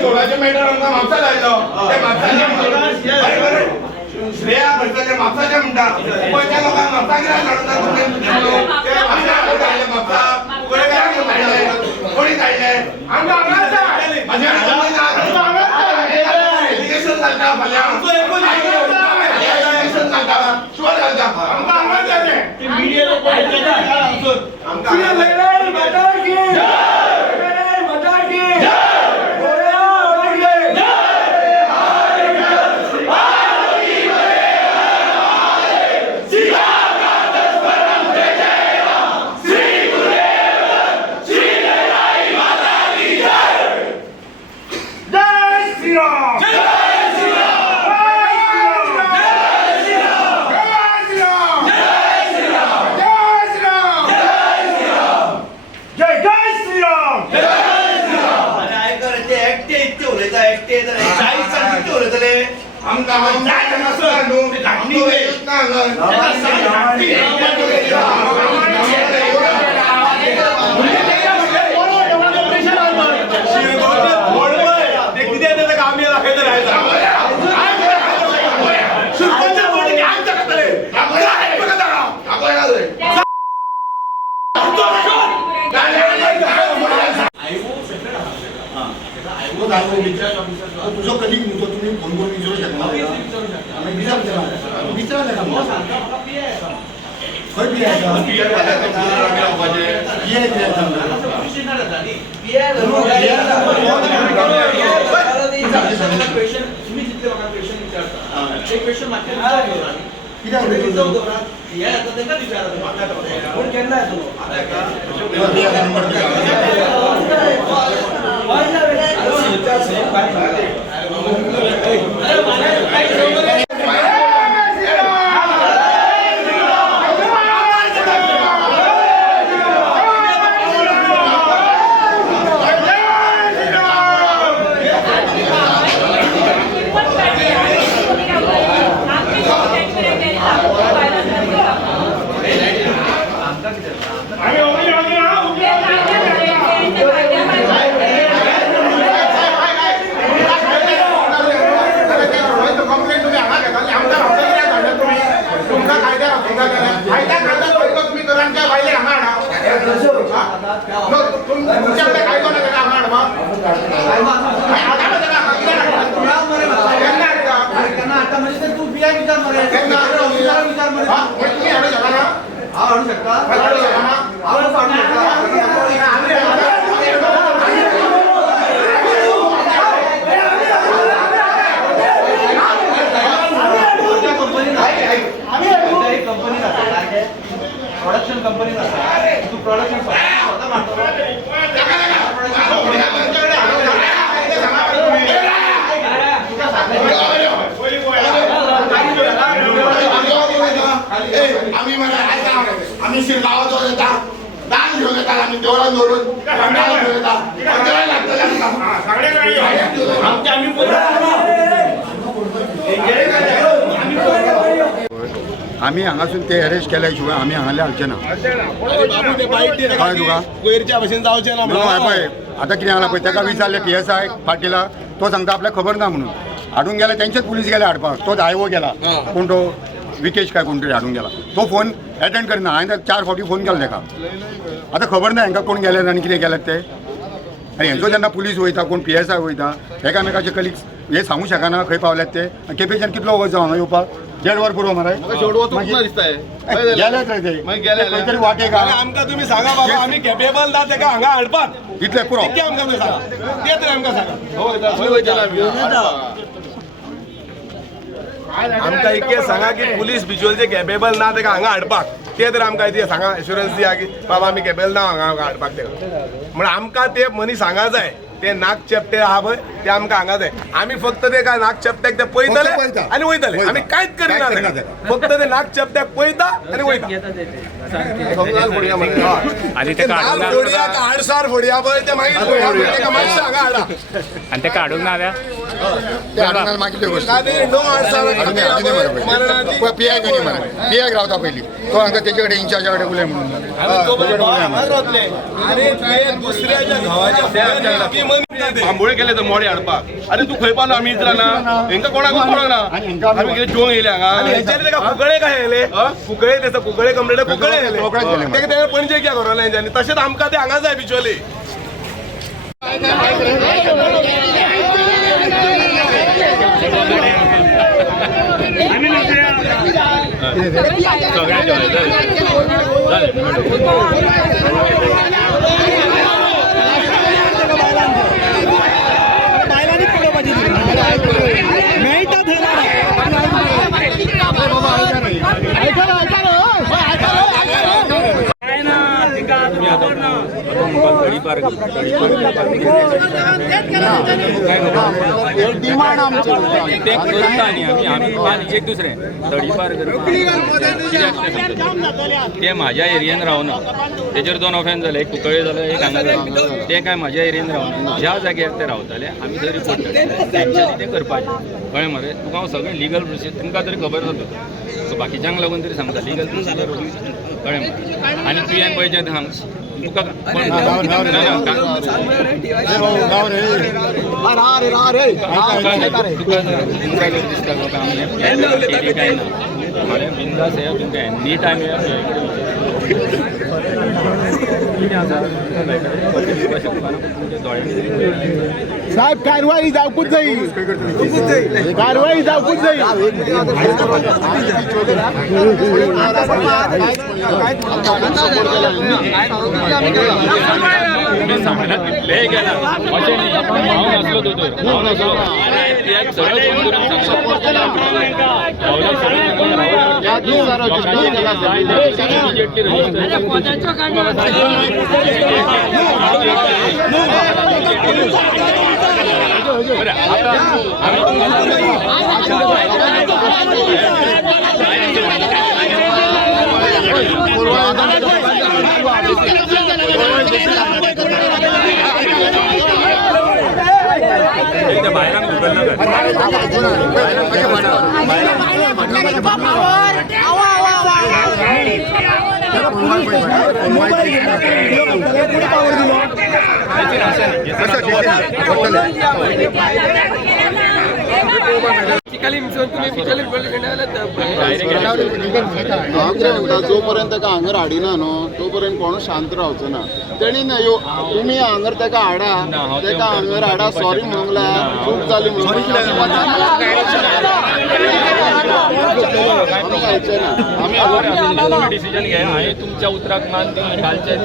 चोराचे matter आमकां म्हापसा लायलो ते म्हापसाचे श्रेया भटले म्हापसाचे म्हणटा गोंयच्या लोकांक म्हापसा कित्याक लढता म्हापसा कोणी काडले एलिगेशन घालता फाल्यां एलिगेशन घालता शुअर घालता तुझो कधी म्हणतो तुम्ही फोन करून विचारू शकता प्रोडक्शन कंपनी तू प्रोडक्शन आम्ही शिर लावतो येता दान घेऊन येतात आम्ही देवळात जोडून घेऊन येतात आम्ही हांगासून ते अरेस्ट केल्या शिवाय आम्ही हांगाले हाडचे ना आता कितें जाला पळय ताका विचारले PSI पाटीला तो सांगता आपल्याक खबर ना म्हणून हाडून गेला तेंचेच पुलीस गेले हाडपाक तो धायवो गेला कोण तो विकेश काय कोण तरी हाडून गेला तो फोन अटेंड करिना हांवें 4 फावटी फोन केला ताका आतां खबर ना हांकां कोण गेले आनी कितें केलें ते आनी हेंचो जेन्ना पुलीस वयता कोण PSI वयता एकामेकाचे कलिग्स हे सांगूं शकना खंय पावल्यात ते केपेच्यान कितलो वच जावं हांगा येवपाक 1.5 वर पुरो मरे गेलेच रे ते खंय तरी वाटेक आमकां तुमी सांगा बाबा आमी केपेबल ना तेका हांगा हाडपाक इतले पुरो आमकां तुमी सांगा ते तरी आमकां सांगा आमकां इतकें सांगा की पुलीस भिज्युअलचे केपेबल ना तेका हांगा हाडपाक ते तर आमकां ते सांगा एश्युरन्स दिया की बाबा आमी केपेबल ना हांगा हाडपाक तेका म्हण आमकां ते मनीस हांगा जाय ते नाक चेपटे आहा पळय ते आमकां हांगा जाय आमी फक्त ते काय नाक चेपट्याक ते पळयतले आनी वयतले आमी कांयच करिना फक्त ते नाक चेपट्याक पळयता आनी वयता हाडसार फोडया पळय ते मागीर मातशें हांगा हाडा आनी ते काडूंक ना ते हाडून मागितले गोष्टी काहीतरी नो आन्सर मरणाची पीआय कोणी म्हणा पीआय रावता पहिली तो हांगा त्याच्याकडे इंचार्जाकडे उलय म्हणून आणि ते दुसऱ्याच्या गावाच्या आंबोळे केले तर मोडे हाडपाक अरे तू खंय पावलो आमी इतरा ना हेंका कोणाक पडोंक ना आमी कितें जोंग येयले हांगा फुगळे काय येले फुगळे त्याचं फुगळे कंप्लेट फुगळे येले रोकडेच गेले मग. ते पणजे क्या करोले आणि तशेंच आमकां ते हांगा जाय बिचोली एक दुसरें तडीपार ते म्हाज्या एरियेन रावना तेजेर 2 ऑफेन्स जाले एक कुंकळे जालो एक हांगा जालो ते काय म्हाज्या एरियेन रावना ज्या जाग्यार ते रावताले आमी थंय रिपोर्ट करताले तेंच्यांनी ते करपाचें कळ्ळें मरे तुका हांव सगळें लिगल प्रोसिजर तुमकां तरी खबर जाता सो बाकीच्यांक लागून तरी सांगता लिगल प्रोसिजर कळ्ळें मरे आनी तुवें पळय जें हांग तुका दिसता बिंदास येया तुमकां एनी टायम येया साहेब कारवाई जावकूच जाई कारवाई जावकूच जाई लय गेला अशें न्ही हांव नासलो दोतोर हांव नासलो एक सगळें फोन करून भायरांक जोपर्यंत ताका हांगर हाडिना न्हू तोपर्यंत कोण शांत रावचो ना तेणी तुमी हांगर ताका हाडा ताका हांगर हाडा सॉरी म्हणूंक लाय चूक जाली म्हणून आमी डिसिजन घे हांवें तुमच्या उतराक मान दिवन घालचे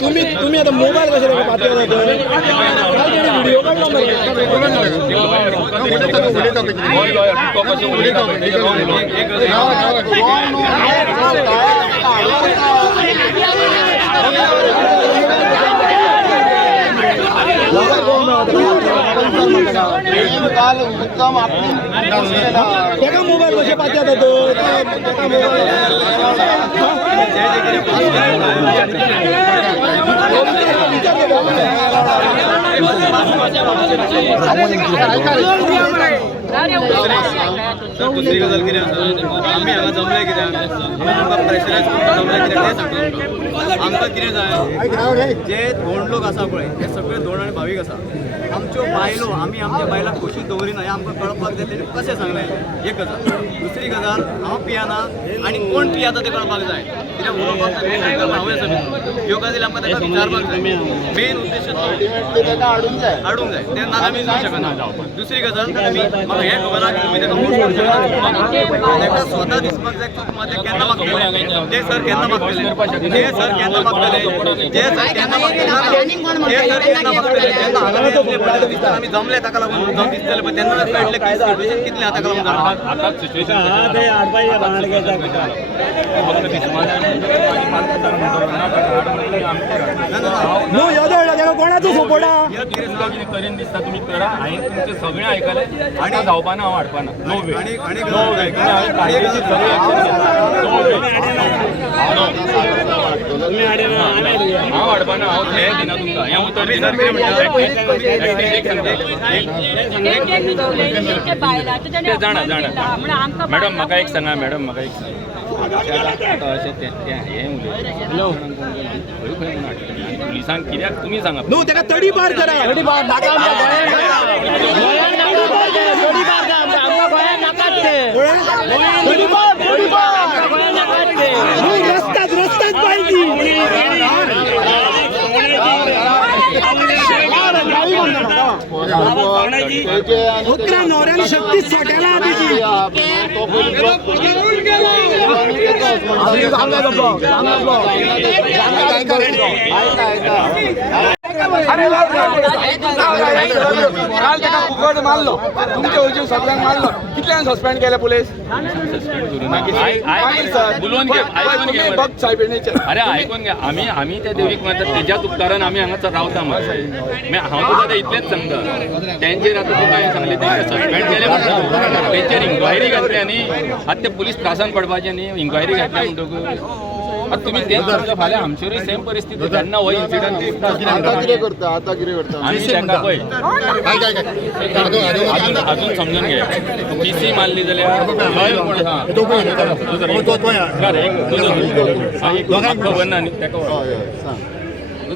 तुम्ही आता मोबाईल कशा पातळी व्हिडिओ मोबाईल कशे पातळी दुसरी गजाल कितें आसा आमी हांगा जमले कित्याक आमकां प्रेशरायज करपाक जमले कित्याक तें सांगता आमकां कितें जाय जे धोंड लोक आसा पळय हे सगळे धोंड आनी भावीक आसा आमच्यो बायलो आमी आमच्या बायलांक खोशी दवरिना हें आमकां कळपाक जाय तेणें कशें सांगलें एक गजाल दुसरी गजाल हांव पियाना आनी कोण पियाता तें कळपाक जाय कित्याक उलोवपाक हांवें आसा ह्यो गजाली आमकां ताका विचारपाक जाय मेन उद्देश हाडूंक जाय तेन्ना आमी जावं शकना दुसरी गजाल तुमी म्हाका हें खबर आहा की तुमी ताका फोर्स करचो ना ताका स्वता दिसपाक जाय की तुका तें केन्ना मागतले ते सर केन्ना मागतले ते सर केन्ना मागतले ते सर केन्ना मागतले ते सर केन्ना मागतले तेन्ना हांगा आमी जमले ताका लागून जावं दिसतले पळय तेन्ना कळटलें की सिच्युएशन कितलें आतां ताका लागून जाता आतां सिच्युएशन फक्त नो याद कोणाचो सपोर्ट आहा एक कितें तुका कितें करीन दिसता तुमी करा हांवें तुमचें सगळें आयकलें आतां जावपाना हांव हाडपाना नो वे नो वे हांवें कायदेशीर सगळें हांव हाडपाना हांव हे दिना तुमकां हें उतर दिना कितें म्हणटा ते जाणा मॅडम म्हाका एक सांगा आतां अशें तें हें उलयता पुलिसांक कित्याक तुमी सांगा न्हू तेका तडीपार करा तडीपार नाका रस्त्यात पाहिजे उकरा नवऱ्याने शक्तीच सोट्याला आधीची काल त्याला फुकट मारलो तुमच्या वयच्यान सगळ्यांक मारलो कितल्यांक सस्पेंड केले पुलीस बघ साहेबीचे अरे आयकून घ्या आम्ही त्या देवीक म्हणतात तेज्याच उपकारान आम्ही हांगाच रावता मागीर हांव तुका आतां इतलेंच सांगता तेंचेर आतां तुका हांवें सांगलें तेंचे सस्पेंड केले तेंचेर इन्क्वायरी घातल्या न्ही आतां ते पुलीस त्रासान पडपाचें न्ही इन्क्वायरी घातल्या म्हणटकूच आतां तुमी तेच सांगता फाल्यां आमचेरूय सेम परिस्थिती जेन्ना हो इन्सिडंट दिसता आता कितें करता आमी ताका पळय अजून समजून घे टीसी मारली जाल्यार खबर ना न्ही ताका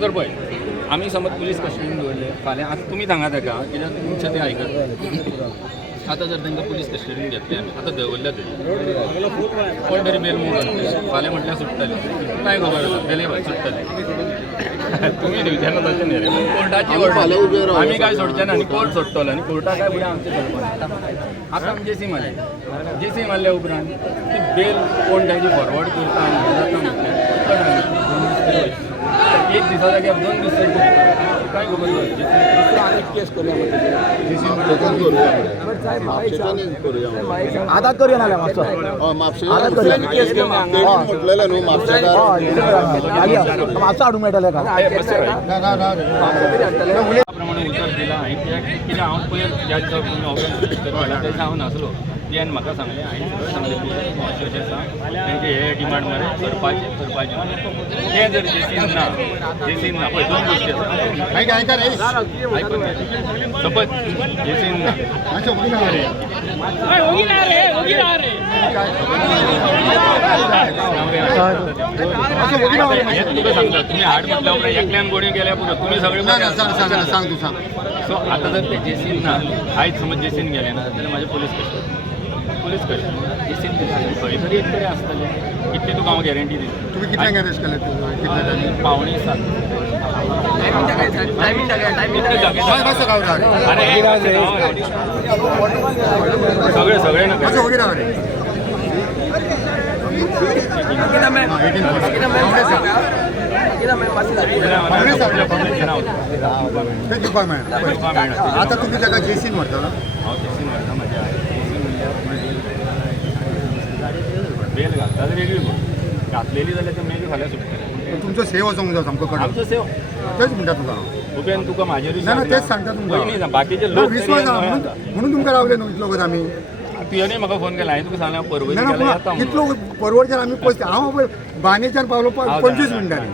तर पळय आमी समज पुलीस कस्टडीन दवरले फाल्यां आतां तुमी सांगा ताका कित्याक तुमचें तें आयकत आतां जर तांकां पुलीस कस्टडीन घेतले आमी आतां दवरल्या तरी कोण तरी बेल मूव घातले फाल्यां म्हटल्यार सुट्टले काय खबर आसा बेले सुट्टले तुमी तेन्ना तशें न्ही रे कोर्टाची ऑर्डर आमी काय सोडचे ना आनी कोर्ट सोडटलो आनी कोर्टाक काय फुडें आमचें चलपाना आतां आमी जेसी मारल्या उपरांत ती बेल कोण ताजी फॉरवर्ड करता आनी हें जाता म्हटल्यार एक दिसा जाग्यार 2 दीस काय खबर केस करूया आतां करूया नाल्या मातसो म्हटलेलं न्हू मातसो हाडूंक मेळटलें का प्रमाणे उतर दिला हांवें कित्याक हांव पयर ज्या दिसा ऑफिस तेन्ना हांव नासलो तेन म्हाका सांगलें हांवें सगळें सांगलें अशें अशें आसा तेंचे हे डिमांड मरे करपाचें तें जर जेसीन ना पळय 2 गोश्टी आसा आयकून घे सपोज जेसीन ना तुका सांगता तुमी हाड म्हटल्या उपरांत एकल्यान गोळी गेल्या पुरो तुमी सगळे सांग तू सांग सो आतां जर ते जेसीन ना आयज समज जेसीन गेले ना जाल्यार म्हाजे पुलीस कशें जेसीन खंय तरी एक तरी आसतलें कितली तुका हांव गॅरंटी दिता तुम्ही कितल्यांक अरेस्ट केले पावणे 7 अरे सगळे नका आता तुम्ही त्याला जेसीन म्हणता ना हांव जेसीन म्हणटा म्हाज्या बेल घालता तर वेगळी घातलेली जाल्यार ते मेबी फाल्यां सुटतले तुमचो सेव वचोंक जाय सामको कडक आमचो सेव तेच म्हणटा तुका तुवें तुका म्हाजेर ना तेच सांगता तुमकां बाकीचे लोक विश्वास म्हणून तुमकां रावले न्हू इतलो आमी तुवेंय म्हाका फोन केला हांवें तुका सांगलें परवरी कितलो परवडच्यान आमी पयस हांव बांदेच्यान पावलो 25 मिनटांनी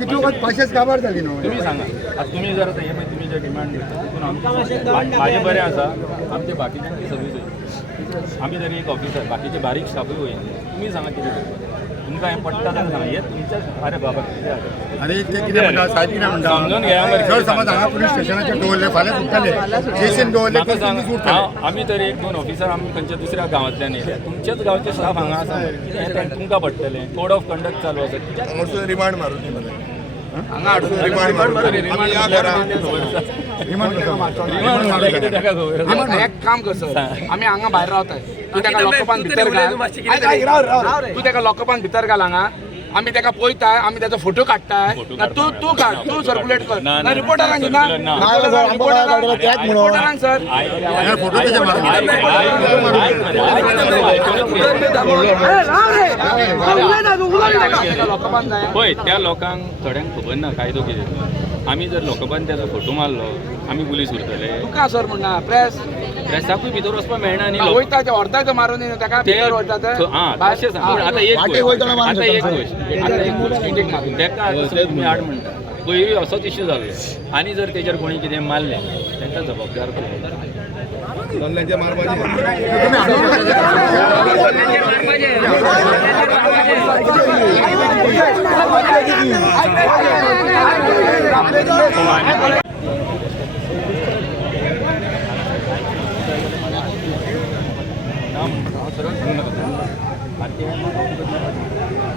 कितलो पाशेच काबार जाली न्हू तुमी सांगा आतां तुमी जर आतां हे तुमी जे डिमांड दिता तितून म्हाजें बरें आसा आमचे बाकीच्यांची सर्वीस होईल आमी जरी एक ऑफिसर बाकीचे बारीक स्टाफूय होईल तुमी सांगा कितें करता तुमकां हें पडटा जाल्यार सांगा हे तुमच्या अरे बाबा कितें अरे ते कितें म्हणटा साहेब कितें म्हणटा समजून घ्या जर समज हांगा पुलीस स्टेशनाचेर दवरले फाल्यां सुट्टले जेसीन दवरले म्हाका सांग आमी तर 1-2 ऑफिसर आमी खंयच्या दुसऱ्या गांवांतल्यान येयले तुमचेच गांवचे स्टाफ हांगा आसा हें तुमकां पडटलें कोड ऑफ कंडक्ट चालू आसा मातसो रिमांड मारून दी मरे हांगा हाडून रिमांड एक काम कर सर आमी हांगा भायर रावताय तू ताका लॉकअपान भितर घाल तू ताका लॉकअपान भितर घाल हांगा आमी ताका पळयताय आमी ताचो फोटो काडटाय तू काड तू सर्कुलेट कर ना रिपोर्टरांक ना रिपोर्टरांक सर फोटो तेजे पळय त्या लोकांक थोड्यांक खबर ना कायदो कितें आमी जर लोकपान त्याचो फोटो मारलो आमी पुलीस उरतले तुका सर म्हणना प्रेस प्रेसाकूय भितर वचपाक मेळना न्ही लोक. वयता ते अर्धाक मारून ताका ते भितर वयता ते तशें सांग पूण आतां एक गोश्ट तेका आतां तुमी हाड म्हणटा पयलीं असोच इश्यू जाल्लो आनी जर तेजेर कोणी कितें मारलें तांकां जबाबदार करप.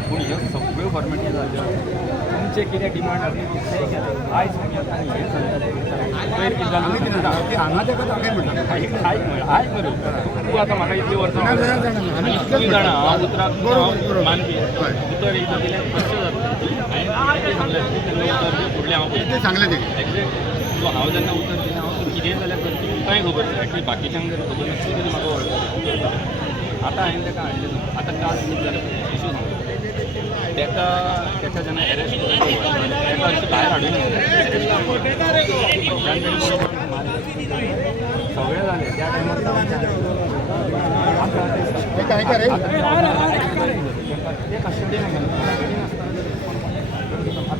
पूण ह्यो सगळ्यो फॉर्मेलिटी जाल्यो तुमचे कितें डिमांड आसली तें केलें आयज तुमी आतां हें सांगता पयर कितें जालें आयज मरे तूं आतां म्हाका इतलीं वर्सां आनी तुमी जाणा हांव उतराक मानपी उतर एकदां दिलें कशें जाता हांवें सांगलें उतर फुडलें हांव पळयता सांगलें ते सो हांव जेन्ना उतर दिलें हांव कितें जाल्यार करता कांय खबर ना ॲटलीस्ट बाकीच्यांक जर खबर नासली तरी म्हाका वळखता. आतां हांवें ताका हाडलें आतां काल कितें जालें इशू सांगता ताका जेन्ना एरेस्ट ताका अशें भायर हाडून सगळें जालें त्या टायमार ते कस्टडीन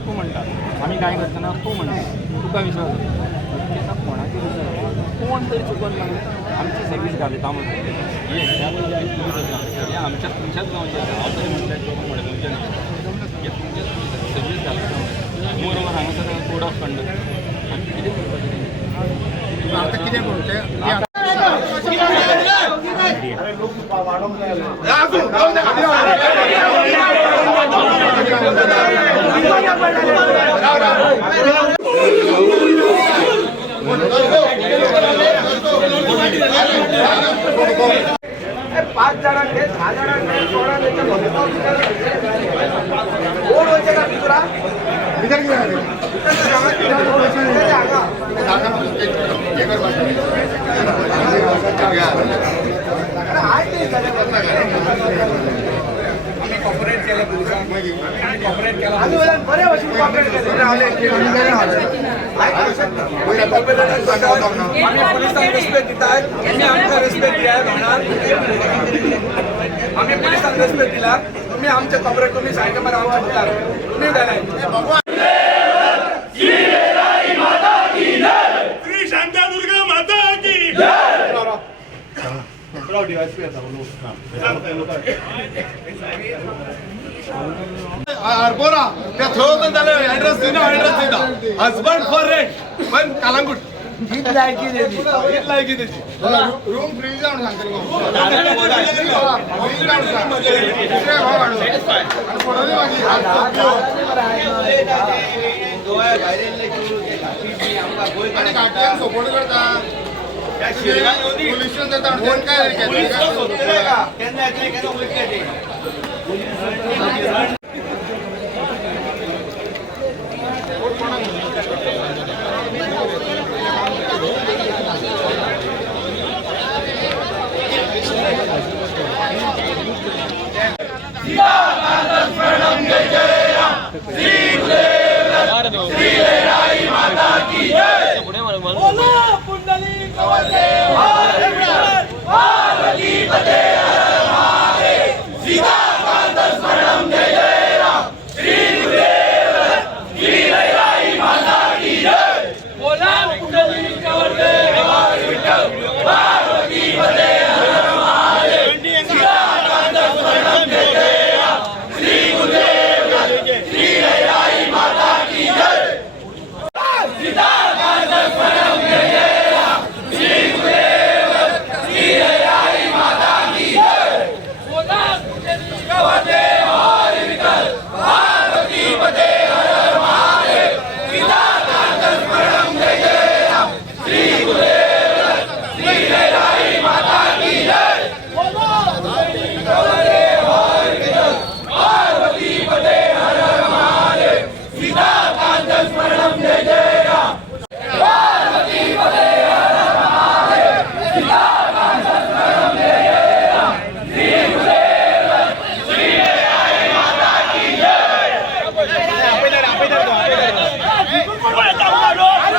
तूं म्हणटा आमी कांय करतना तूं म्हणटा तुका विश्वास ताका कोणाचेर विश्वास कोण तरी चुकून लागलें आमची सर्वीस घालता म्हणून हे आमच्या तुमच्याच गांवचे हांव तरी म्हणटा मडगांवचे हे तुमच्याच सर्वीस घालता मोर हांगासर कोड ऑफ कंडक्ट आमी कितें करपाचें आता कितें करूं पाच जणांनी 6 जणांनी 16 कोण व्हायचे का तुरा कॉपरेट केलं कॉपरेट केलं बरे वर्षी कॉपरेट केलं आम्ही पोलिसांक रेस्पेक्ट दितात तुम्ही आमकां रेस्पेक्ट दियात आम्ही पोलिसांक रेस्पेक्ट दिला तुम्ही आमचे कॉपरेट तुम्ही सायके मरे आमचे दितात तुम्ही जाय श्री शांतादुर्गा माता की आरपोरा त्या थंय जाल्यार एड्रेस दिना हजबंड फॉर रेंट पण कालांगूट हीच लायकी तेजी रूम फ्री जावन सपोर्ट करता पोल्युशन जाता सीता कांत स्मरणं जय जय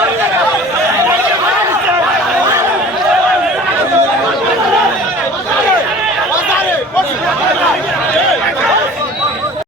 चालू करा.